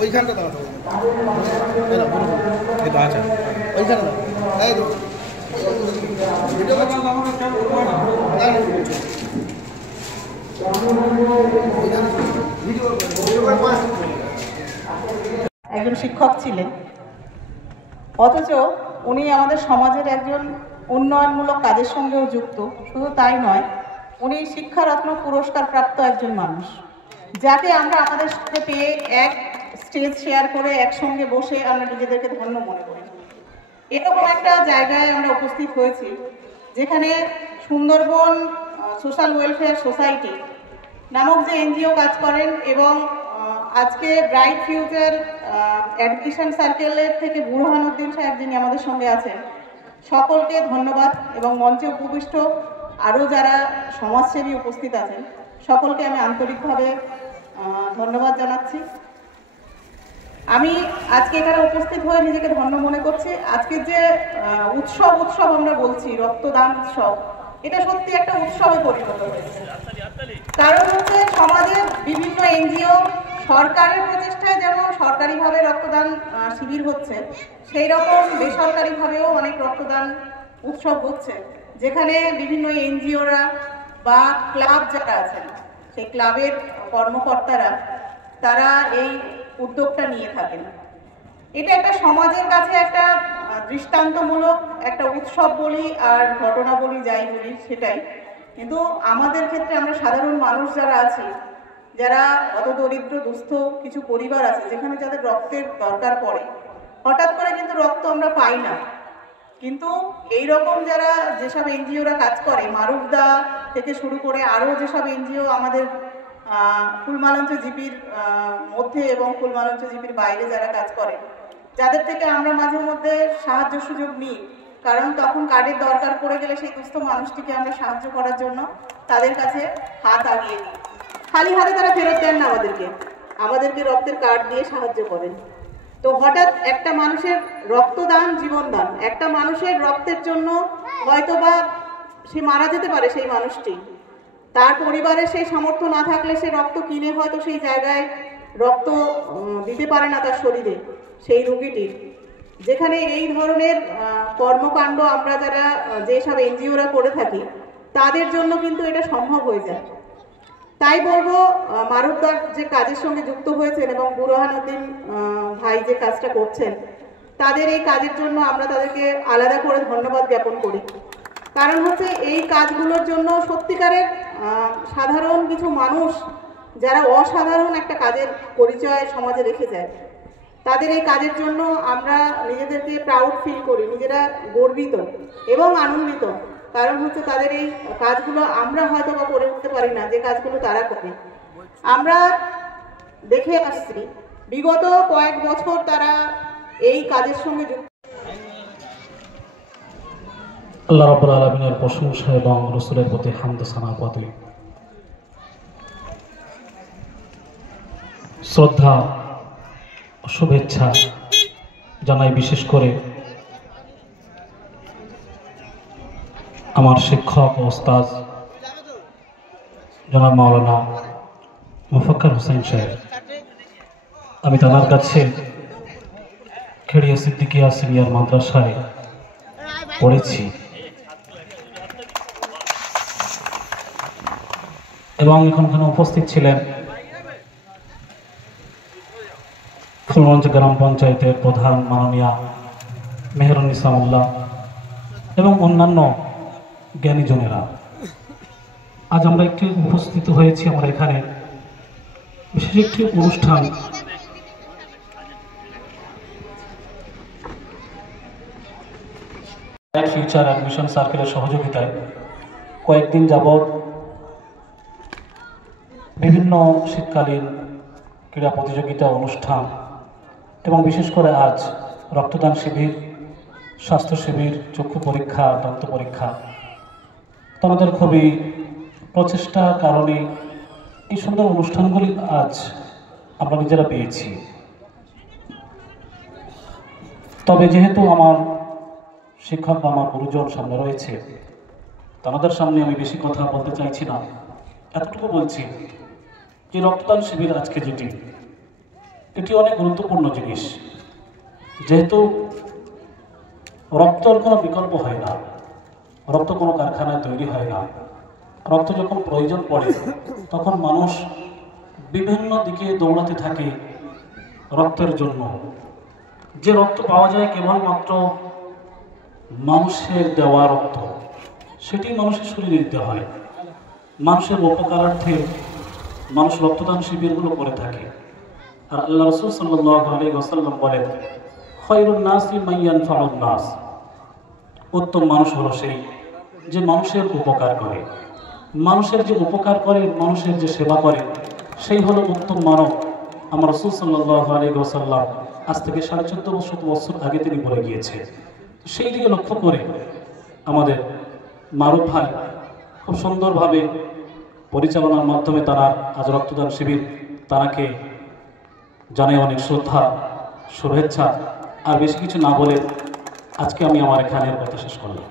ওইখানটা দাঁড়াতে আচ্ছা ওইখানে একজন শিক্ষক ছিলেন, অথচ উনি আমাদের সমাজের একজন উন্নয়নমূলক কাজের সঙ্গেও যুক্ত। শুধু তাই নয়, উনি শিক্ষারত্ন পুরস্কার প্রাপ্ত একজন মানুষ, যাকে আমরা আমাদের সাথে পেয়ে এক স্টেজ শেয়ার করে একসঙ্গে বসে আমরা নিজেদেরকে ধন্য মনে করি। এরকম একটা জায়গায় আমরা উপস্থিত হয়েছি যেখানে সুন্দরবন সোশ্যাল ওয়েলফেয়ার সোসাইটি নামক যে এনজিও কাজ করেন এবং আজকে ব্রাইট ফিউচার এডুকেশন সার্কেলের থেকে বুরহানুদ্দিন সাহেব যিনি আমাদের সঙ্গে আছেন, সকলকে ধন্যবাদ এবং মঞ্চে উপবিষ্ট আরও যারা সমাজসেবী উপস্থিত আছেন সকলকে আমি আন্তরিকভাবে ধন্যবাদ জানাচ্ছি। আমি আজকে এখানে উপস্থিত হয়ে নিজেকে ধন্য মনে করছি। আজকের যে উৎসব আমরা বলছি রক্তদান উৎসব, এটা সত্যি একটা উৎসবে পরিণত হয়েছে। কারণ হচ্ছে সমাজে বিভিন্ন এনজিও সরকারের প্রচেষ্টায় যেমন সরকারিভাবে রক্তদান শিবির হচ্ছে, সেই রকম বেসরকারিভাবেও অনেক রক্তদান উৎসব হচ্ছে, যেখানে বিভিন্ন এনজিওরা বা ক্লাব যারা আছেন সেই ক্লাবের কর্মকর্তারা তারা এই উদ্যোগটা নিয়ে থাকেন। এটা একটা সমাজের কাছে একটা দৃষ্টান্তমূলক একটা উৎসব বলি আর ঘটনা বলি, যাই বলি সেটাই। কিন্তু আমাদের ক্ষেত্রে আমরা সাধারণ মানুষ যারা আছি, যারা অত দরিদ্র দুস্থ কিছু পরিবার আছে যেখানে যাদের রক্তের দরকার পড়ে, হঠাৎ করে কিন্তু রক্ত আমরা পাই না। কিন্তু এই রকম যারা যেসব এনজিওরা কাজ করে, মারুফদা থেকে শুরু করে আরও যেসব এনজিও আমাদের ফুলমালঞ্চ জিপির মধ্যে এবং ফুলমালঞ্চ জিপির বাইরে যারা কাজ করে, যাদের থেকে আমরা মাঝে মধ্যে সাহায্য সুযোগ নিই, কারণ তখন কার্ডের দরকার পড়ে গেলে সেই দুস্থ মানুষটিকে আমরা সাহায্য করার জন্য তাদের কাছে হাত আগিয়ে দিই। খালি হাতে তারা ফেরত দেন না, আমাদেরকে রক্তের কার্ড দিয়ে সাহায্য করেন। তো হঠাৎ একটা মানুষের রক্তদান জীবনদান, একটা মানুষের রক্তের জন্য হয়তোবা সে মারা যেতে পারে, সেই মানুষটি তার পরিবারের সেই সামর্থ্য না থাকলে সে রক্ত কিনে হয়তো সেই জায়গায় রক্ত দিতে পারে না তার শরীরে সেই রোগীটির। যেখানে এই ধরনের কর্মকাণ্ড আমরা যারা যেসব এনজিওরা করে থাকি তাদের জন্য কিন্তু এটা সম্ভব হয়ে যায়। তাই বলবো, মারুফদার যে কাজের সঙ্গে যুক্ত হয়েছেন এবং বুরহানুদ্দিন ভাই যে কাজটা করছেন, তাদের এই কাজের জন্য আমরা তাদেরকে আলাদা করে ধন্যবাদ জ্ঞাপন করি। কারণ হচ্ছে এই কাজগুলোর জন্য সত্যিকারের সাধারণ কিছু মানুষ যারা অসাধারণ একটা কাজের পরিচয় সমাজে রেখে যায়, তাদের এই কাজের জন্য আমরা নিজেদেরকে প্রাউড ফিল করি, নিজেরা গর্বিত এবং আনন্দিত। কারণ হচ্ছে তাদের এই কাজগুলো আমরা হয়তো বা করে উঠতে পারি না, যে কাজগুলো তারা করে। আমরা দেখে আসছি বিগত কয়েক বছর তারা এই কাজের সঙ্গে যুক্ত। আল্লাহ রাব্বুল আলামিনের প্রশংসা এবং রাসূলের প্রতি হামদ সানা পড়ি। শ্রদ্ধা শুভেচ্ছা জানাই বিশেষ করে আমার শিক্ষক ও ওস্তাদ জনাব মাওলানা মুফাক্কির হোসেন সাহেব। আমি তার কাছে খেড়িয়া সিদ্দিকিয়া সিনিয়র মাদ্রাসায় পড়েছি এবং এখানে উপস্থিত ছিলেন ফুলমঞ্চ গ্রাম পঞ্চায়েতের প্রধান মাননীয়া মেহেরুন্নিসা মোল্লা এবং অন্যান্য জ্ঞানীজনেরা। আজ আমরা একটি উপস্থিত হয়েছি আমরা এখানে বিশেষ একটি অনুষ্ঠান, ফিউচার অ্যাডমিশন সার্কেলের সহযোগিতায় কয়েকদিন যাবৎ বিভিন্ন শীতকালীন ক্রীড়া প্রতিযোগিতা অনুষ্ঠান এবং বিশেষ করে আজ রক্তদান শিবির, স্বাস্থ্য শিবির, চক্ষু পরীক্ষা, দন্ত পরীক্ষা, তোমাদের খুবই প্রচেষ্টার কারণে এই সুন্দর অনুষ্ঠানগুলি আজ আমরা নিজেরা পেয়েছি। তবে যেহেতু আমার শিক্ষক বা আমার গুরুজন সামনে রয়েছে, তাদের সামনে আমি বেশি কথা বলতে চাইছি না, এতটুকু বলছি যে রক্তদান শিবির আজকে এটি অনেক গুরুত্বপূর্ণ জিনিস, যেহেতু রক্তের কোনো বিকল্প হয় না, রক্ত কোনো কারখানায় তৈরি হয় না। রক্ত যখন প্রয়োজন পড়ে তখন মানুষ বিভিন্ন দিকে দৌড়াতে থাকে রক্তের জন্য। যে রক্ত পাওয়া যায় কেবলমাত্র মানুষের দেওয়া রক্ত, সেটি মানুষের শরীরে দিতে হয়। মানুষের উপকারার্থে মানুষ রক্তদান শিবিরগুলো করে থাকে। আর আল্লাহ রাসূল সাল্লাল্লাহু আলাইহি ওয়াসাল্লাম বলেন, খায়রুন নাসি মান ইয়ানফাউন নাস, উত্তম মানুষ হলো সেই যে মানুষের উপকার করে। মানুষের যে উপকার করে, মানুষের যে সেবা করে, সেই হলো উত্তম মানব। আমার রাসূল সাল্লাল্লাহু আলাইহি ওয়াসাল্লাম আজ থেকে 14.5 বছর আগে তিনি বলে গিয়েছে। সেই দিকে লক্ষ্য করে আমাদের মারুফ ভাই খুব সুন্দরভাবে পরিচালনার মাধ্যমে তারা আজ রক্তদান শিবির, তারাকে জানাই অনেক শ্রদ্ধা, শুভেচ্ছা। আর বেশি কিছু না বলে আজকে আমি আমার এখানের কথা শেষ করলাম।